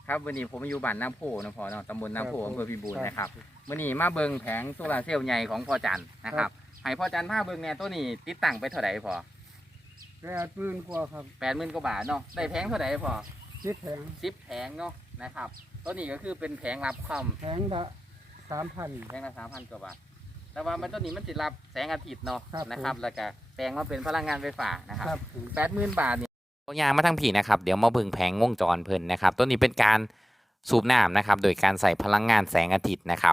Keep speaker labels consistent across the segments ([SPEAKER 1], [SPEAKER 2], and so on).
[SPEAKER 1] ครับวันนี้ผมอยู่บ้านน้ำโพนะพ่อเนาะตำบลน้ำโพอำเภอพิบูลนะครับวันนี้มาเบิงแผงโซลาร์เซลล์ใหญ่ของพ่อจันนะครับให้พ่อจันพาเบิงเนี่ยตัวนี้ติดตั้งไปเท่าไหร่พ่อ
[SPEAKER 2] 80,000 กว่าครับ
[SPEAKER 1] 80,000 กว่าบาทเนาะได้แผงเท่าไหร่พ่อ
[SPEAKER 2] 10 แผง
[SPEAKER 1] 10 แผงเนาะนะครับตัวนี้ก็คือเป็นแผงรับความ
[SPEAKER 2] แผงละ 3,000
[SPEAKER 1] แผงละ 3,000 กว่าบาทแต่ว่ามันตัวนี้มันจะรับแสงอาทิตย์เนาะ
[SPEAKER 2] ครับ
[SPEAKER 1] นะครับแล้วก็แปลงมาเป็นพลังงานไฟฟ้านะครับ
[SPEAKER 2] ครับ
[SPEAKER 1] 80,000 บาทนี่ตัวยางมาทั้งผีนะครับเดี๋ยวมาเบิ่งแผงวงจรเพิ่นนะครับตัวนี้เป็นการสูบน้ำนะครับโดยการใส่พลังงานแสงอาทิตย์นะครับ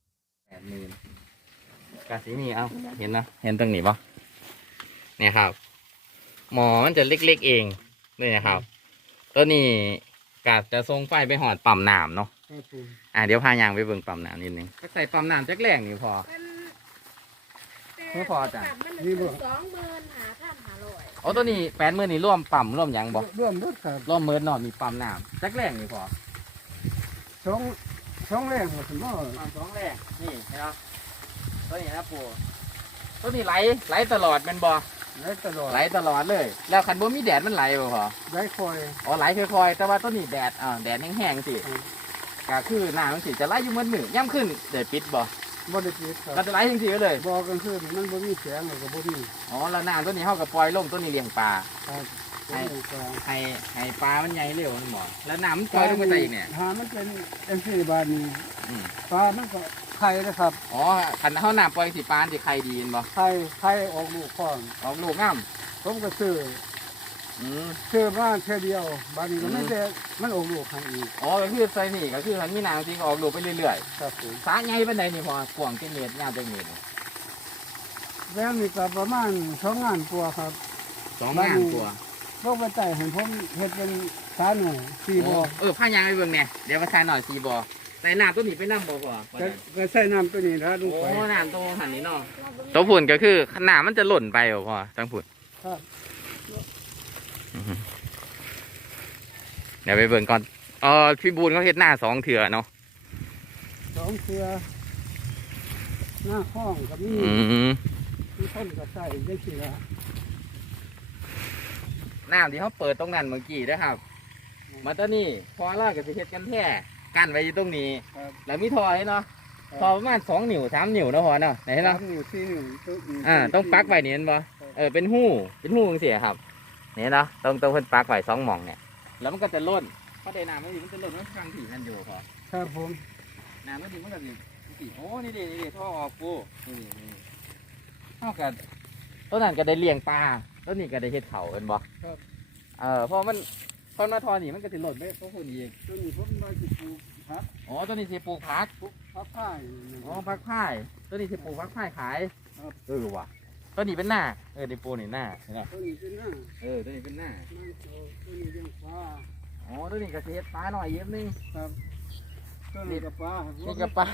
[SPEAKER 1] 80,000กาสีนี่เอาเห็นนะเห็นตรงนี้ปะเนี่ยครับหมอมันจะเล็กๆเองนี่นะครับตัวนี้กาจะส่งไฟไปหอดปั๊มน้ำเนาะเดี๋ยวพายางไปเบิ่งปั๊มน้ำนิดนึงก็ใส่ปั๊มน้ำจักแรงนี่พอไม่พอจ้ะ
[SPEAKER 3] นี่บ่25,500
[SPEAKER 1] อ๋อตัวนี้80,000นี่ร่วมปั๊มร่วมหยังบ่
[SPEAKER 2] ร่วมด้วยครับ
[SPEAKER 1] ร่วมเมิดเนาะมีปั๊มน้ำจักแรงนี่พอ
[SPEAKER 2] 2แรงหมดทั้งหมด
[SPEAKER 1] ปั๊ม2แรงนี่เห็นเนาะตัวนี้นะปู่ตัวนี้ไหลตลอดเป็นบ่
[SPEAKER 2] ไหลตลอด
[SPEAKER 1] เลยแล้วคันบ่มีแดดมันไหลบ่พอ
[SPEAKER 2] ไหลคอย
[SPEAKER 1] อ๋อไหลค่อยๆแต่ว่าตัวนี้แดดแดดแห้งๆสิก็คือน้ำมันสิจะไหลอยู่มื้อมื้อย่ำขึ้นเดี๋ยวปิดบ่
[SPEAKER 2] ได้ปิดครับ
[SPEAKER 1] ก็จะไหลจังซี่เลย
[SPEAKER 2] บ่กลางคืนมันบ่มีแสงเลยก็บ่มี
[SPEAKER 1] อ๋อแล้วน้ำตัวนี้เฮาก็ปล่อยลงตัวนี้เลี้ยงปลา
[SPEAKER 2] ครับ
[SPEAKER 1] ให้ปลามันใหญ่เร็วมันบ่แล้วน้ำมันปล่อยลงไปได้อีกเนี่ย
[SPEAKER 2] มันเป็นจังซี่บาดนี้ปลามันก็ไข่นะครับ
[SPEAKER 1] อ๋อคันเฮาน้ำปล่อยสิปลาสิไข่ดีบ่
[SPEAKER 2] ไข่ออกลูกพร้อม
[SPEAKER 1] ออกลูกงาม
[SPEAKER 2] ผมก็ซื้อมาแค่เดียวบาดนี้ก็ไม่ได้มันออกลูกให้อีก
[SPEAKER 1] อ๋อก็คือใส่นี่ก็คือมันมีน้ำสิออกลูกไปเรื่อย
[SPEAKER 2] ๆครับผม
[SPEAKER 1] สาใหญ่ปานใดนี่พอกว้างจังเมตรยาวจังเมตร
[SPEAKER 2] แล้วมีก็ประมาณ2 งานกว่าครับ
[SPEAKER 1] 2 งานกว่า
[SPEAKER 2] พวกไปใต้ให้ผมเฮ็ดเป็นสาหน่4บ่อ
[SPEAKER 1] พายางไปเบิ่งแน่เดี๋ยวมาใส่หน่อย4บ่อใส่น้ำตัวนี้ไปน้ำบ่พอ
[SPEAKER 2] ก็ใส่น้ำตัวนี้ถ้าลงไป
[SPEAKER 1] โอ้น้ำตัวหันนี้เนาะตัวผุ่นก็คือน้ำมันจะหล่นไปบ่พอจังผุ่น
[SPEAKER 2] ครับ
[SPEAKER 1] เดี๋ยวไปเบิ่งก่อนพี่บูนเขาเฮ็ดหน้า2 เถื่อเนาะ
[SPEAKER 2] 2 เถื่อหน้าห้องกับนี่มีต้นก็ใส่ได้สิละ
[SPEAKER 1] น้ำที่เขาเปิดตรงนั้นเมื่อกี้นะครับมาตอนนี้พอเราก็จะเฮ็ดกันแท้กั้นไว้อยู่ตรงนี้แล้วมีทอให้เนาะทอประมาณ2 นิ้ว3 นิ้วนะพอเนาะไหนเนาะ
[SPEAKER 2] 3 นิ้ว4 นิ้ว
[SPEAKER 1] ต้องปักไว้นี่เห็นบ่เป็นหูจังซี่ครับนี่เนาะต้องเพิ่นปักไว้2 หม่องเนี่ยแล้วมันก็จะล้นพอได้น้ำมันจะล้นมันฟังถี่นั่นอยู่พอ
[SPEAKER 2] ครับผม
[SPEAKER 1] น้ำมันก็สิโอ้นี่ดิท่อออกกูนี่เท่ากันต้นนั้นก็ได้เลี้ยงปลาต้นนี้ก็ได้เฮ็ดเขาเป็นบ่
[SPEAKER 2] ครับ
[SPEAKER 1] เพราะมันต้นมาทอนี่มันก็สิหล่นไปพวกคนเอง
[SPEAKER 2] ต้นนี้ผมมาสิปลูกผัก
[SPEAKER 1] ต้นนี้สิปลูกผัก
[SPEAKER 2] พาย
[SPEAKER 1] ผักพายต้นนี้สิปลูกผักพายขายว่ะต้นนี้เป็นหน้าดิปูนี่หน้าเห็นไหม
[SPEAKER 2] ต้นนี้เป็นหน้า
[SPEAKER 1] ต้นนี้เป็นหน้า
[SPEAKER 2] ต้นนี้เลี้ยงปลา
[SPEAKER 1] ต้นนี้ก็สิเฮ็ดปลาหน่อยเยอะนึง
[SPEAKER 2] ครับต้นนี้กับปลา
[SPEAKER 1] นี่กับปลา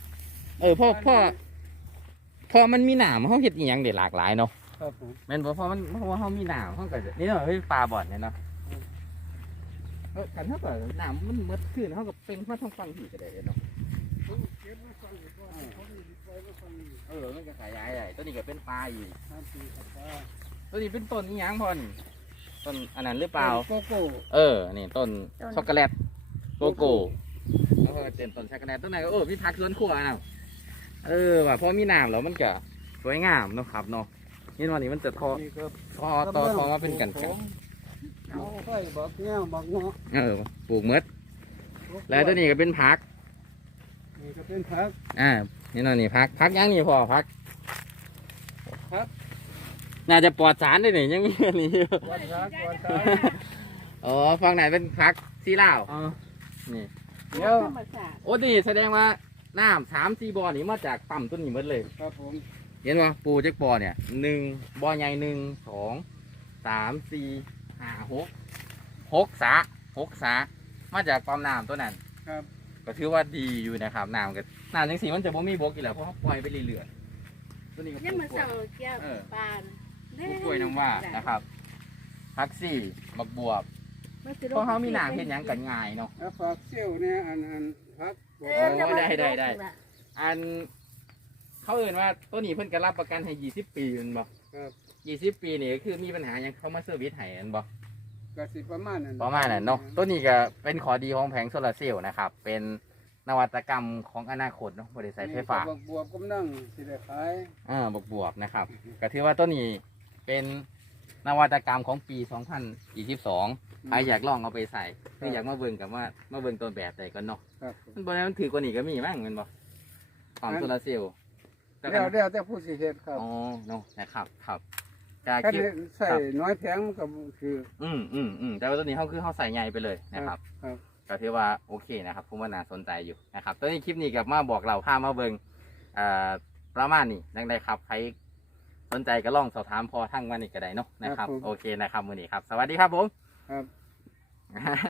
[SPEAKER 1] พอมันมีหนามเขาเห็ดอีหยังเด็ดหลากหลายเนาะ
[SPEAKER 2] ครับผม
[SPEAKER 1] แม่นเพราะเขามีหนามเขาก็นี่เนาะปลาบ่อนเนี่ยเนาะกันเท่ากับหนามมันมืดขึ้นเขาก็เป็นมาทางฟังผีก็ได้เนาะมันก็ขยายใหญ่ตัวนี้ก็เป็นปลาอยู่ตัวนี้เป็นต้นอีหยังพอนต้นอันนั้นหรือเปล่า
[SPEAKER 2] โกโก้
[SPEAKER 1] นี่ต้นช็อกโกแลตโกโก้แล้วก็เป็นต้นช็อกโกแลตต้นไหนก็มีผักสวนครัวนะว่าพอมีน้ำแล้วมันก็สวยงามเนาะครับเนาะนี่วันนี้มันจะทอมาเป็นกัน
[SPEAKER 2] บอกเงี้ยบอกเงาะ
[SPEAKER 1] ปลูกเมดแล้วตัวนี้ก็เป็นผัก
[SPEAKER 2] นี่ก็เป็นผัก
[SPEAKER 1] นี่นี่ผักยังนี่พอผักน่าจะปลอดสารได้หนิยังมีอันนี้อยู่
[SPEAKER 2] ปลอดสาร
[SPEAKER 1] ฝั่งไหนเป็นผักซีลาวนี่
[SPEAKER 3] เดี๋ยว
[SPEAKER 1] นี่แสดงว่าน้ำ3-4 บ่อนี่มาจากปั๊มต้นนี้หมดเลย
[SPEAKER 2] ครับผม
[SPEAKER 1] เห็นว่าปูจักบ่อเนี่ย1 บ่อใหญ่1 2 3 4 5 6 สามาจากปั๊มน้ำตัวนั้น
[SPEAKER 2] ครับ
[SPEAKER 1] ก็ถือว่าดีอยู่นะครับน้ำจังสีมันจะบ่มีบกอีกแล้วเพราะเขาปล่อยไปเรื่อยๆตัวนี้ก็
[SPEAKER 3] ยังมันเสาเกี่ยวปาน
[SPEAKER 1] กล้วยน้ำว่านะครับพักซี่บักบวบเพราะเขามีน้ำเห็นยังกันง่ายเนาะ
[SPEAKER 2] ผักเซี่ยวเนี่ยอันผัก
[SPEAKER 1] ได้อันเขาเอ่ยว่าตัวนี้เพิ่นก็รับประกันให้20 ปีมันบ่
[SPEAKER 2] ครับ
[SPEAKER 1] 20 ปีนี่ก็คือมีปัญหายังเขามาเซอร์วิสให้อันบ่
[SPEAKER 2] ก็สิประมาณนั้น
[SPEAKER 1] ประมาณนั้นเนาะตัวนี้ก็เป็นขอดีของแผงโซลาร์เซลล์นะครับ เป็นนวัตกรรมของอนาคตเนาะบริษัทไฟฟ้า
[SPEAKER 2] บวกกำลังสิได้ขาย
[SPEAKER 1] บวกๆนะครับก็ถือว่าตัวนี้เป็นนวัตกรรมของปี 2022ใครอยากลองเอาไปใส่คืออยากมาเบิ่งกับว่ามาเบิ่งตัวแบบใดกันเนาะ
[SPEAKER 2] ครับ
[SPEAKER 1] มันบนนั้นถือกว่านี้ก็มีมั้งแมันบ่ความโซลาร์เซลล์
[SPEAKER 2] แล้วแต่ผู้สิเฮ็ดครับ
[SPEAKER 1] อ๋อเนาะนะครับครับกา
[SPEAKER 2] แค่
[SPEAKER 1] คิด
[SPEAKER 2] ใส่น้อยแพงมันก็คือ
[SPEAKER 1] แต่ว่าตัวนี้เขาใส่ใหญ่ไปเลยนะครับ
[SPEAKER 2] ครับ
[SPEAKER 1] ก็ถือว่าโอเคนะครับผมว่าน่าสนใจอยู่นะครับตัวนี้คลิปนี้กับมาบอกเราพามาเบิ่งประมาณนี้ดังใดครับใครสนใจก็ลองสอบถามพอทั้งวันนี้ก็ได้เนาะนะครับโอเคนะครับมื้อนี้ครับสวัสดีครับผม
[SPEAKER 2] ครับ